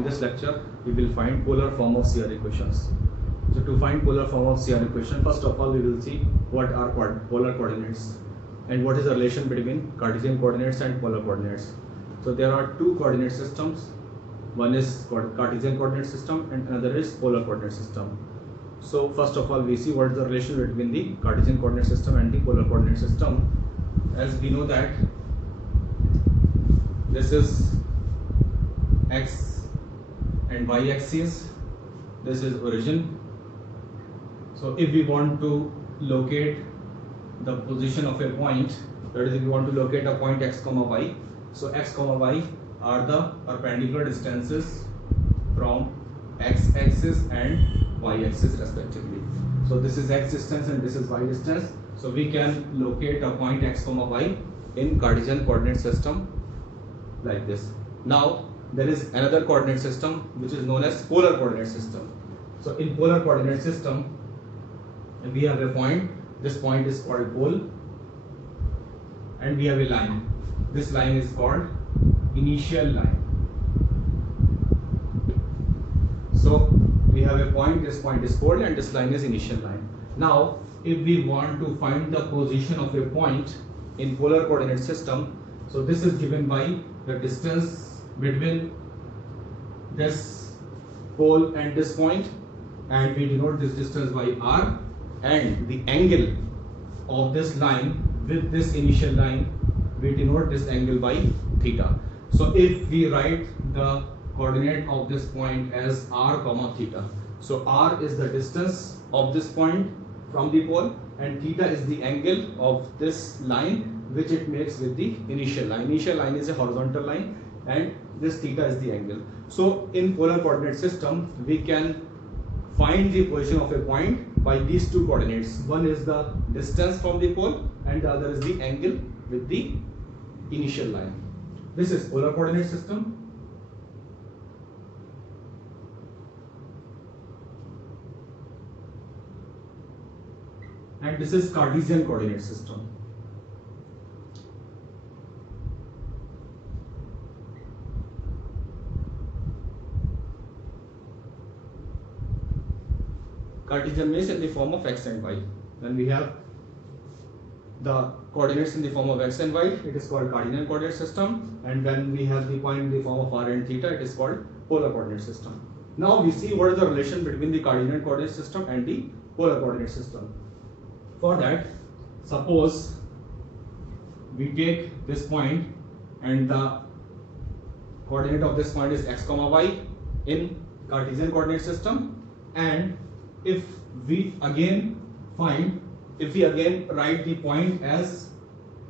in this lecture we will find polar form of CR equations. So to find polar form of CR equation, first of all we will see what are polar coordinates and what is the relation between Cartesian coordinates and polar coordinates. So there are two coordinate systems. One is called Cartesian coordinate system and another is polar coordinate system. So first of all we see what is the relation between the Cartesian coordinate system and the polar coordinate system. As we know that this is x and y axis, this is origin. So if we want to locate the position of a point, that is if we want to locate a point x comma y, so x comma y are the perpendicular distances from x axis and y axis respectively. So this is x distance and this is y distance. So we can locate a point x comma y in Cartesian coordinate system like this. Now there is another coordinate system which is known as polar coordinate system. So in polar coordinate system we have a point, this point is called pole, and we have a line. This line is called initial line. So we have a point, this point is pole and this line is initial line. Now if we want to find the position of a point in polar coordinate system, so this is given by the distance between this pole and this point, and we denote this distance by r, and the angle of this line with this initial line, we denote this angle by theta. So if we write the coordinate of this point as r comma theta, so r is the distance of this point from the pole and theta is the angle of this line which it makes with the initial line. Initial line is a horizontal line and this theta is the angle. So in polar coordinate system we can find the position of a point by these two coordinates. One is the distance from the pole and the other is the angle with the initial line. This is polar coordinate system. And this is Cartesian coordinate system. Cartesian means in the form of x and y. When we have the coordinates in the form of x and y, it is called Cartesian coordinate system, and when we have the point in the form of r and theta, it is called polar coordinate system. Now we see what is the relation between the Cartesian coordinate system and the polar coordinate system. For that, suppose we take this point and the coordinate of this point is x comma y in Cartesian coordinate system, and if we again write the point as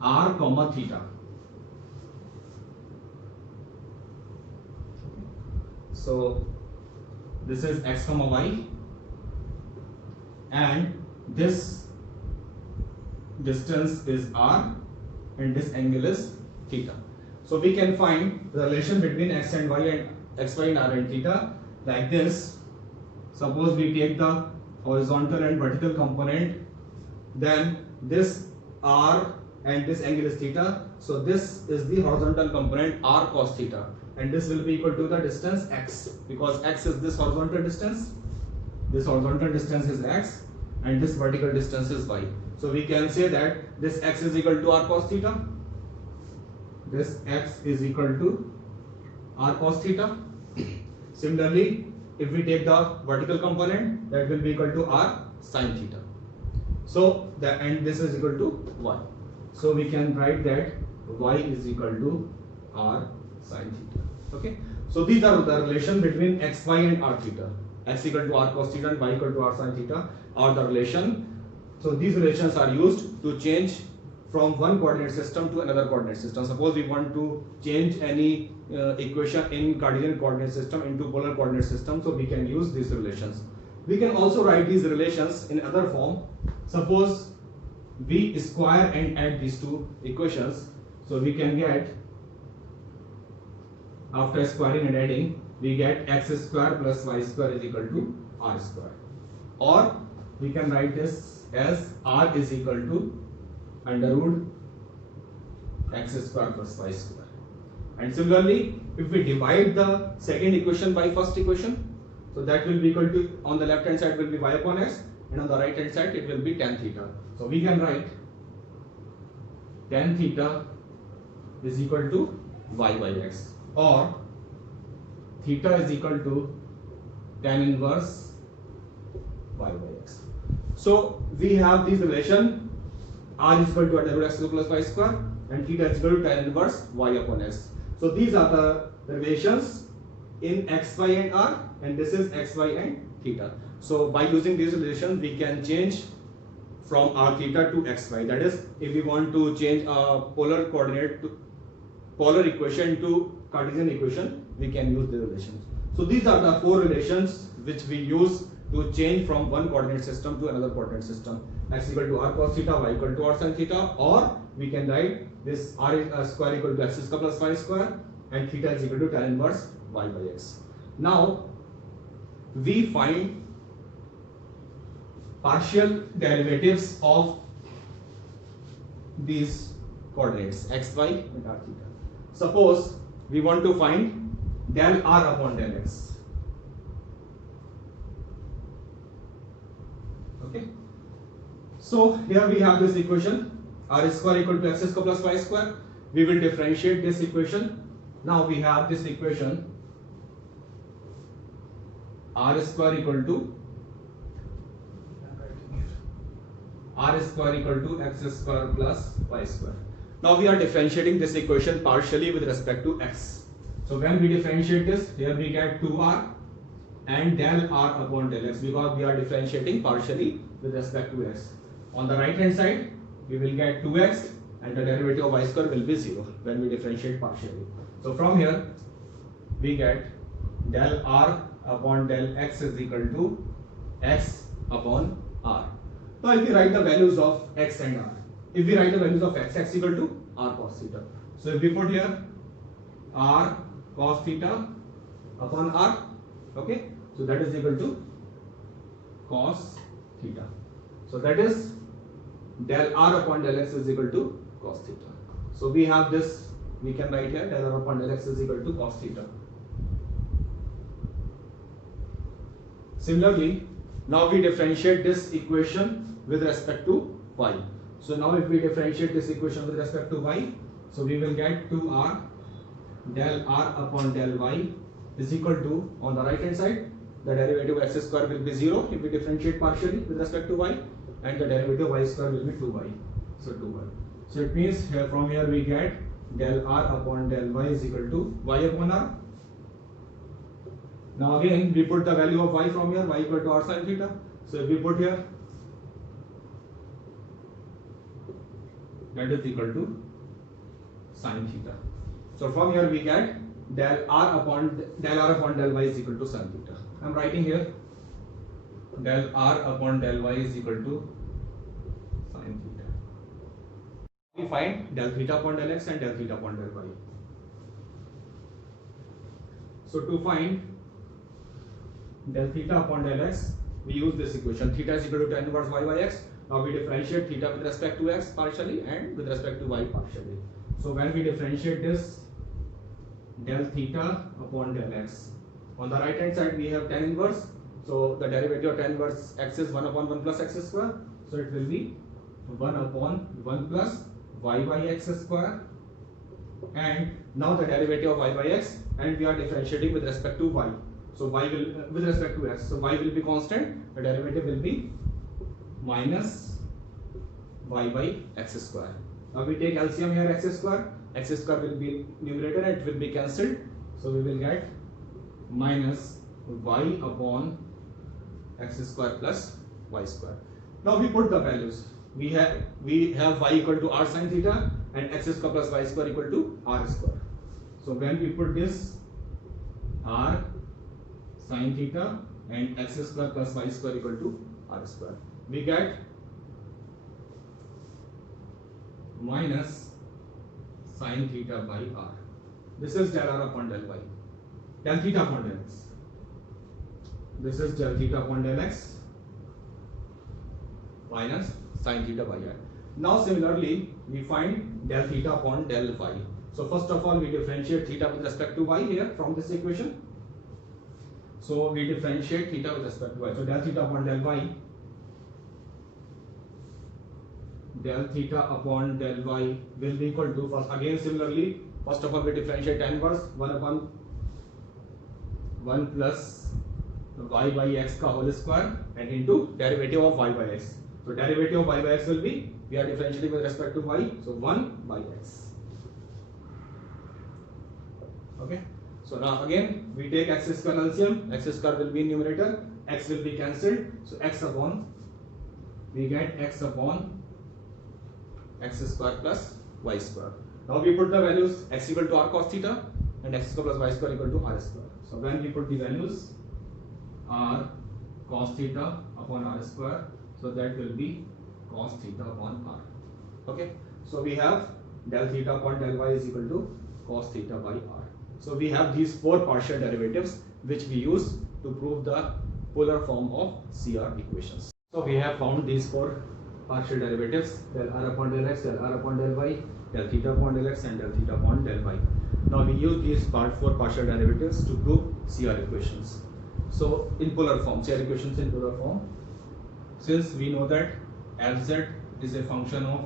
r comma theta. So this is x comma y and this distance is r and this angle is theta. So we can find the relation between x and y and x, y and r and theta like this. Suppose we take the horizontal and vertical component, then this r and this angle is theta. So this is the horizontal component r cos theta, and this will be equal to the distance x, because x is this horizontal distance. This horizontal distance is x and this vertical distance is y. So we can say that this x is equal to r cos theta. This x is equal to r cos theta. Similarly, if we take the vertical component, that will be equal to r sin theta. So and this is equal to y. So we can write that y is equal to r sin theta. Okay. So these are the relation between x, y and r theta. X equal to r cos theta and y equal to r sin theta are the relation. So these relations are used to change from one coordinate system to another coordinate system. Suppose we want to change any equation in Cartesian coordinate system into polar coordinate system, so we can use these relations. We can also write these relations in other form. Suppose we square and add these two equations, so we can get, after squaring and adding, we get x square plus y square is equal to r square. Or we can write this as r is equal to under root x square plus y square. And similarly, if we divide the second equation by first equation, so that will be equal to, on the left hand side will be y upon x, and on the right hand side it will be tan theta. So we can write tan theta is equal to y by x, or theta is equal to tan inverse y by x. So we have this relation, r is equal to under root x plus y square, and theta is equal to tan inverse y upon x. So these are the relations in x, y and r, and this is x, y and theta. So by using these relations we can change from r theta to x, y. That is, if we want to change a polar coordinate to polar equation to Cartesian equation, we can use the relations. So these are the four relations which we use to change from one coordinate system to another coordinate system. X equal to r cos theta, y equal to r sin theta, or we can write this r square equal to x square plus y square, and theta is equal to tan inverse y by x. Now we find partial derivatives of these coordinates x, y and r theta. Suppose we want to find del r upon del x. Okay. So here we have this equation, r square equal to x square plus y square. We will differentiate this equation. Now we have this equation, r square equal to x square plus y square. Now we are differentiating this equation partially with respect to x. So when we differentiate this, here we get 2r and del r upon del x, because we are differentiating partially with respect to x. On the right hand side, we will get 2x, and the derivative of y square will be 0 when we differentiate partially. So from here, we get del r upon del x is equal to x upon r. Now if we write the values of x and r, if we write the values of x equal to r cos theta. So if we put here r cos theta upon r, okay, so that is equal to cos theta. So that is del r upon del x is equal to cos theta. So we have this, we can write here del r upon del x is equal to cos theta. Similarly, now we differentiate this equation with respect to y. So now if we differentiate this equation with respect to y, so we will get 2r del r upon del y is equal to, on the right hand side, the derivative of x square will be 0 if we differentiate partially with respect to y, and the derivative of y square will be 2y. So 2y. So it means here, from here we get del r upon del y is equal to y upon r. Now again we put the value of y from here, y equal to r sin theta. So if we put here, that is equal to sin theta. So from here we get del r upon del y is equal to sin theta. I am writing here del r upon del y is equal to sin theta. We find del theta upon del x and del theta upon del y. So to find del theta upon del x, we use this equation, theta is equal to tan inverse y by x. Now we differentiate theta with respect to x partially and with respect to y partially. So when we differentiate this, del theta upon del x, on the right hand side we have tan inverse. So the derivative of tan inverse x is 1 upon 1 plus x square. So it will be 1 upon 1 plus y by x square. And now the derivative of y by x, and we are differentiating with respect to y. So y will, with respect to x, so y will be constant, the derivative will be minus y by x square. Now we take LCM here, x square will be numerator and it will be cancelled. So we will get minus y upon x square plus y square. Now we put the values. We have y equal to r sin theta and x square plus y square equal to r square. So when we put this r sin theta and x square plus y square equal to r square, we get minus sin theta by r. This is del r upon del y, del theta upon del x. This is del theta upon del x minus sin theta by r. Now similarly we find del theta upon del y. So first of all, we differentiate theta with respect to y here from this equation. So we differentiate theta with respect to y. So del theta upon del y, del theta upon del y will be equal to, first again similarly, first of all we differentiate tan inverse 1 upon 1 plus y by x ka whole square and into derivative of y by x. So derivative of y by x will be, we are differentiating with respect to y, so 1 by x. Okay. So now again we take x square LCM, x square will be in numerator, x will be cancelled, so x upon, we get x upon x square plus y square. Now we put the values, x equal to r cos theta and x square plus y square equal to r square. So when we put the values, r cos theta upon r square, so that will be cos theta upon r. Okay. So we have del theta upon del y is equal to cos theta by r. So we have these four partial derivatives which we use to prove the polar form of CR equations. So we have found these four partial derivatives, del r upon del x, del r upon del y, del theta upon del x and del theta upon del y. Now we use these four partial derivatives to prove CR equations. So in polar form, CR equations in polar form, since we know that Fz is a function of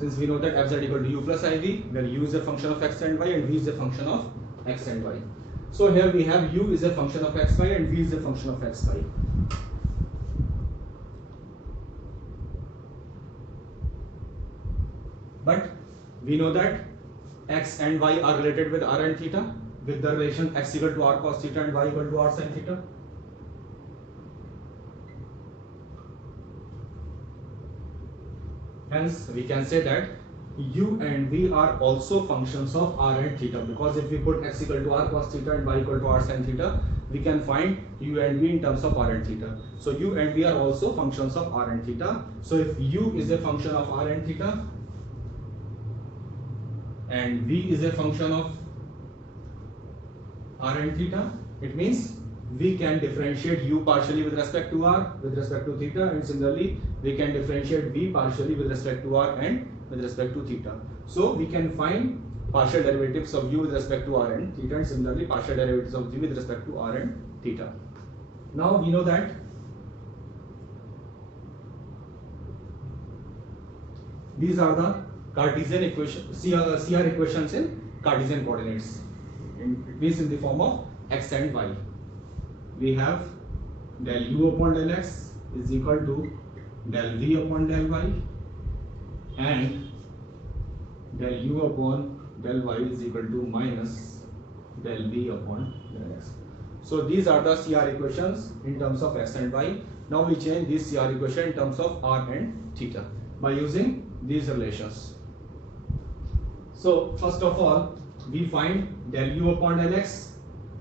Fz equal to u plus iv, where u is a function of x and y and v is a function of x and y. So here we have u is a function of xy and v is a function of xy. But we know that x and y are related with r and theta, with the relation x equal to r cos theta and y equal to r sin theta. Hence, we can say that u and v are also functions of r and theta, because if we put x equal to r cos theta and y equal to r sin theta, we can find u and v in terms of r and theta. So u and v are also functions of r and theta. So if u is a function of r and theta and v is a function of r and theta, it means we can differentiate u partially with respect to r with respect to theta, and similarly we can differentiate v partially with respect to r and with respect to theta. So we can find partial derivatives of u with respect to r and theta, and similarly partial derivatives of v with respect to r and theta. Now we know that these are the Cartesian equations, CR equations in Cartesian coordinates. It means in the form of x and y. We have del u upon del x is equal to del v upon del y, and del u upon del y is equal to minus del v upon del x. So these are the CR equations in terms of x and y. Now we change this CR equation in terms of r and theta by using these relations. So first of all, we find del u upon del x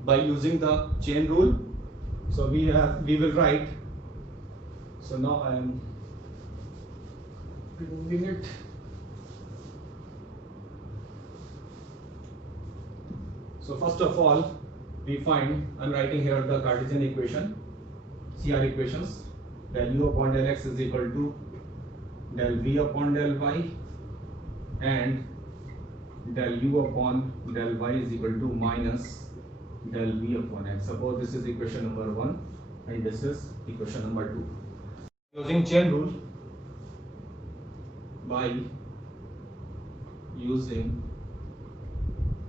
by using the chain rule. So we will write. So now I am removing it. So first of all, we find, I am writing here the Cartesian equation, CR equations. Del u upon del x is equal to del v upon del y, and del u upon del y is equal to minus del v upon x. Suppose this is equation number 1 and this is equation number 2. Using chain rule, by using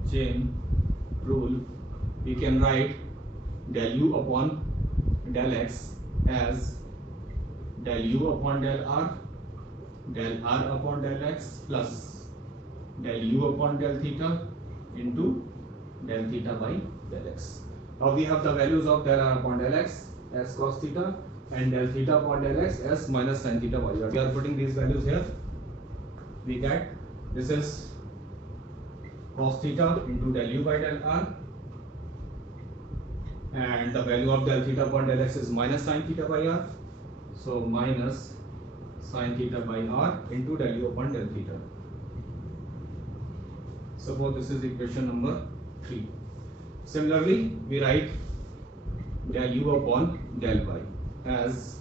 chain rule, we can write del u upon del x as del u upon del r upon del x plus del u upon del theta into del theta by del x. Now we have the values of del r upon del x as cos theta and del theta upon del x as minus sin theta by r. We are putting these values here. We get this is cos theta into del u by del r, and the value of del theta upon del x is minus sin theta by r. So minus sin theta by r into del u upon del theta. Suppose this is equation number 3. Similarly, we write del u upon del y as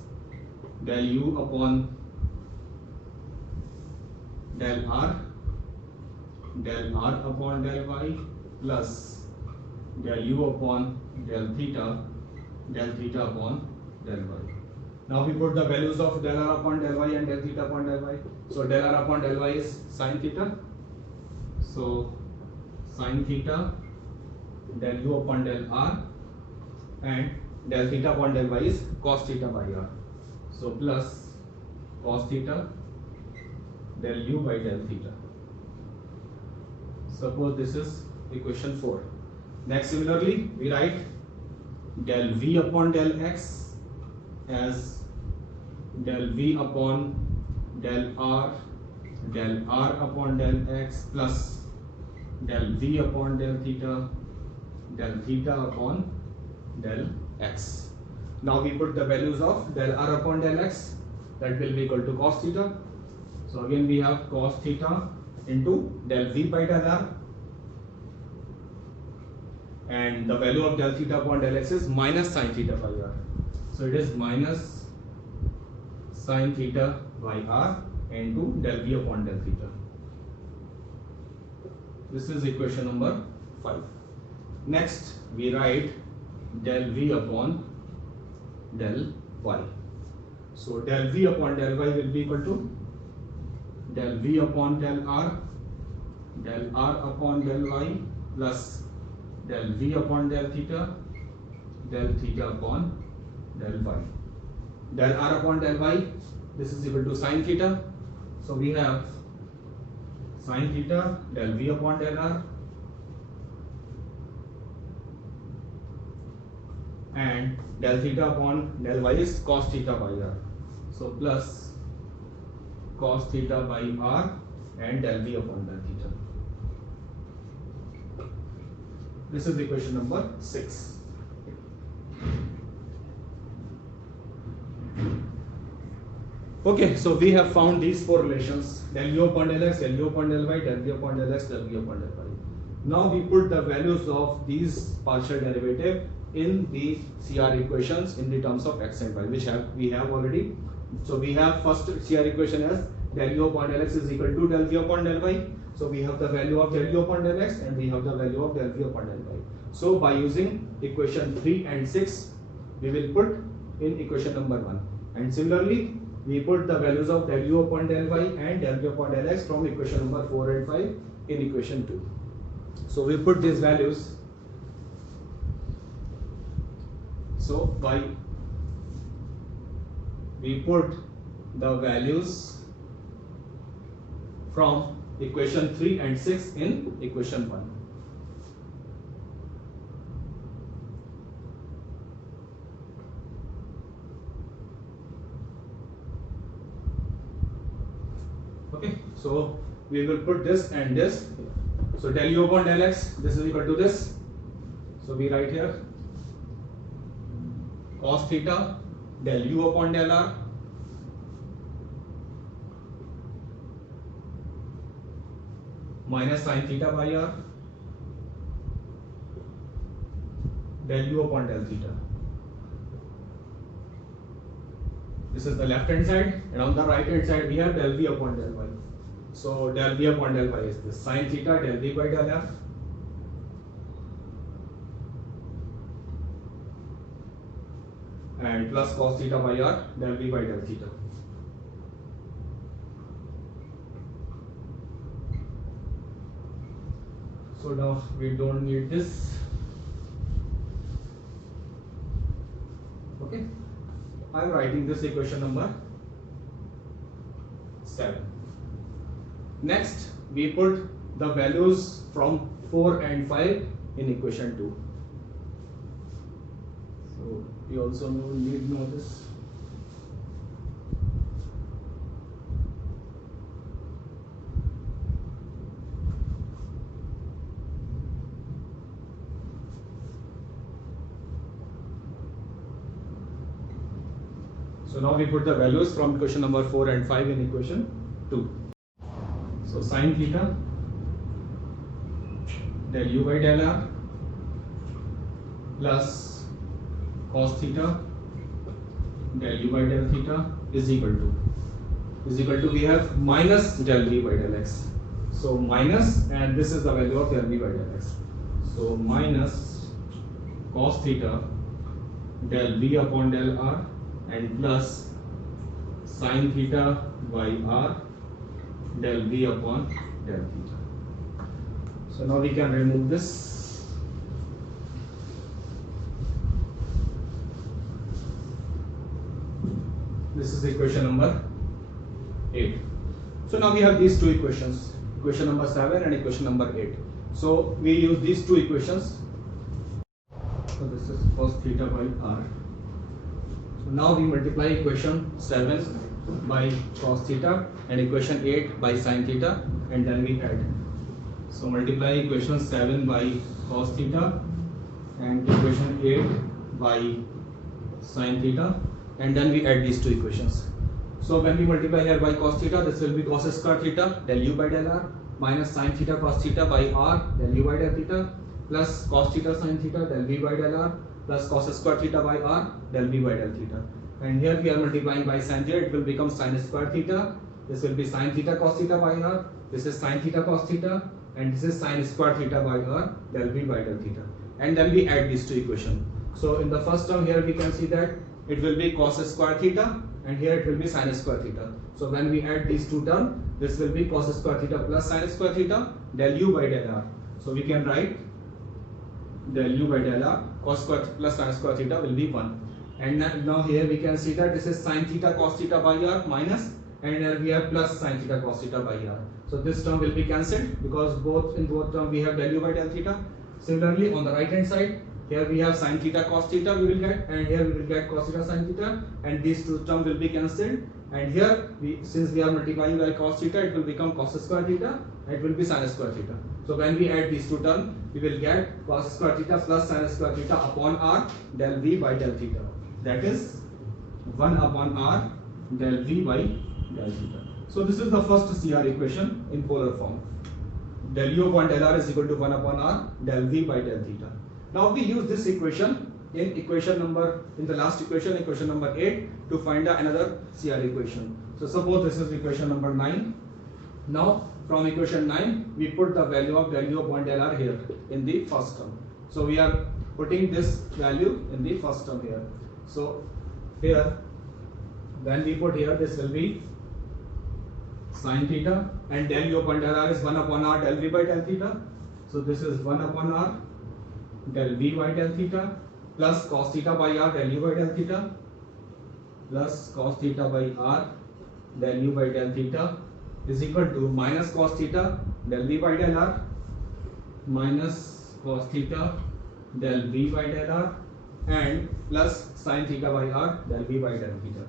del u upon del r upon del y plus del u upon del theta upon del y. Now we put the values of del r upon del y and del theta upon del y. So del r upon del y is sin theta. So sin theta del u upon del r and del theta upon del y is cos theta by r. So plus cos theta del u by del theta. Suppose this is equation 4. Next, similarly, we write del v upon del x as del v upon del r upon del x plus del v upon del theta upon del x. Now we put the values of del r upon del x, that will be equal to cos theta. So again we have cos theta into del v by del r, and the value of del theta upon del x is minus sin theta by r. So it is minus sin theta by r into del v upon del theta. This is equation number 5. Next we write del v upon del y. So del v upon del y will be equal to del v upon del r upon del y plus del v upon del theta upon del y. Del r upon del y, this is equal to sin theta. So we have sin theta del v upon del r and del theta upon del y is cos theta by r. So plus cos theta by r and del v upon del theta. This is equation number 6. Okay, so we have found these 4 relations: del u upon del x, del u upon del y, del v upon del x, del v upon del y. Now we put the values of these partial derivative in the CR equations in the terms of x and y, which we have already. So we have first CR equation as del u upon del x is equal to del v upon del y. So we have the value of del u upon del x and we have the value of del v upon del y. So by using equation 3 and 6, we will put in equation number 1. And similarly, we put the values of del u upon del y and del v upon del x from equation number 4 and 5 in equation 2. So we put these values. So we put the values from equation 3 and 6 in equation 1. Okay, so we will put this and this. So del u upon del x, this is equal to this. So we write here cos theta del u upon del r minus sin theta by r del u upon del theta. This is the left hand side, and on the right hand side we have del v upon del y. So del v upon del y is this sin theta del v by del f and plus cos theta by r del v by del theta. So now we don't need this. Okay, I am writing this equation number 7. Next, we put the values from 4 and 5 in equation 2. So we also need to know this. So now we put the values from equation number 4 and 5 in equation 2. So sin theta del u by del r plus cos theta del u by del theta is equal to is equal to, we have minus del v by del x. So minus, and this is the value of del v by del x. So minus cos theta del v upon del r and plus sin theta by r del v upon del theta. So now we can remove this. This is equation number 8. So now we have these two equations, equation number 7 and equation number 8. So we use these two equations. So this is cos theta by r. So now we multiply equation 7 by cos theta and equation 8 by sin theta, and then we add. So multiply equation 7 by cos theta and equation 8 by sin theta, and then we add these two equations. So when we multiply here by cos theta, this will be cos square theta del u by del r minus sin theta cos theta by r del u by del theta plus cos theta sin theta del v by del r plus cos square theta by r del v by del theta. And here we are multiplying by sin theta, it will become sin square theta. This will be sin theta cos theta by r. This is sin theta cos theta, and this is sin square theta by r del v by del theta. And then we add these two equations. So in the first term here we can see that it will be cos square theta, and here it will be sin square theta. So when we add these two terms, this will be cos square theta plus sin square theta del u by del r. So we can write del u by del r, cos square plus sin square theta will be 1. And now here we can see that this is sin theta cos theta by r minus, and here we have plus sin theta cos theta by r. So this term will be cancelled because in both terms we have del u by del theta. Similarly on the right hand side, here we have sin theta cos theta we will get, and here we will get cos theta sin theta, and these two terms will be cancelled. And here since we are multiplying by cos theta, it will become cos square theta, and it will be sin square theta. So when we add these two terms, we will get cos square theta plus sin square theta upon r del v by del theta. That is 1 upon r del v by del theta. So this is the first CR equation in polar form. Del u upon del r is equal to 1 upon r del v by del theta. Now we use this equation in the last equation, equation number 8, to find another CR equation. So suppose this is equation number 9. Now from equation 9 we put the value of del u upon del r here in the first term. So we are putting this value in the first term here. So here when we put here, this will be sin theta, and del u upon del r is 1 upon r del v by del theta. So this is 1 upon r del v by del theta plus cos theta by r del u by del theta plus cos theta by r del u by del theta is equal to minus cos theta del v by del r minus cos theta del v by del r and plus sin theta by r del v by del theta.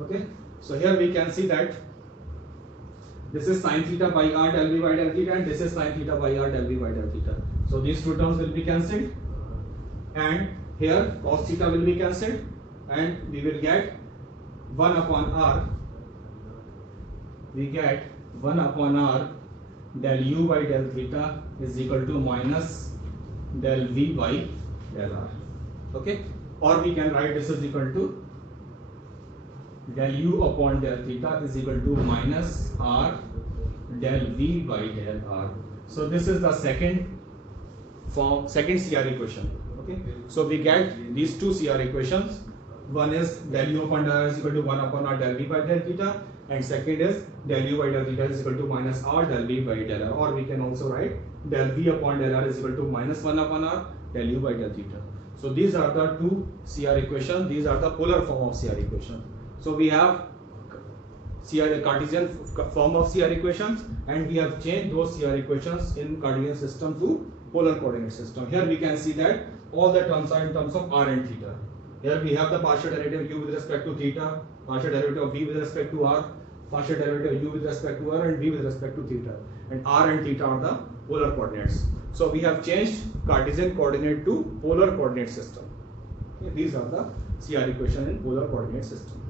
Okay, so here we can see that this is sin theta by r del v by del theta, and this is sin theta by r del v by del theta. So these two terms will be cancelled, and here cos theta will be cancelled, and we will get 1 upon r. We get 1 upon r del u by del theta is equal to minus del v by del r. Okay, or we can write this is equal to del u upon del theta is equal to minus r del v by del r. So this is the second CR equation. Okay, so we get these two CR equations. One is del u upon del r is equal to 1 upon r del v by del theta, and second is del u by del theta is equal to minus r del v by del r, or we can also write del v upon del r is equal to minus 1 upon r del u by del theta. So these are the two CR equations. These are the polar form of CR equation. So we have Cartesian form of CR equations, and we have changed those CR equations in Cartesian system to polar coordinate system. Here we can see that all the terms are in terms of r and theta. Here we have the partial derivative u with respect to theta, partial derivative of v with respect to r, partial derivative u with respect to r, and v with respect to theta. And r and theta are the polar coordinates. So we have changed Cartesian coordinate to polar coordinate system. Okay, these are the CR equation in polar coordinate system.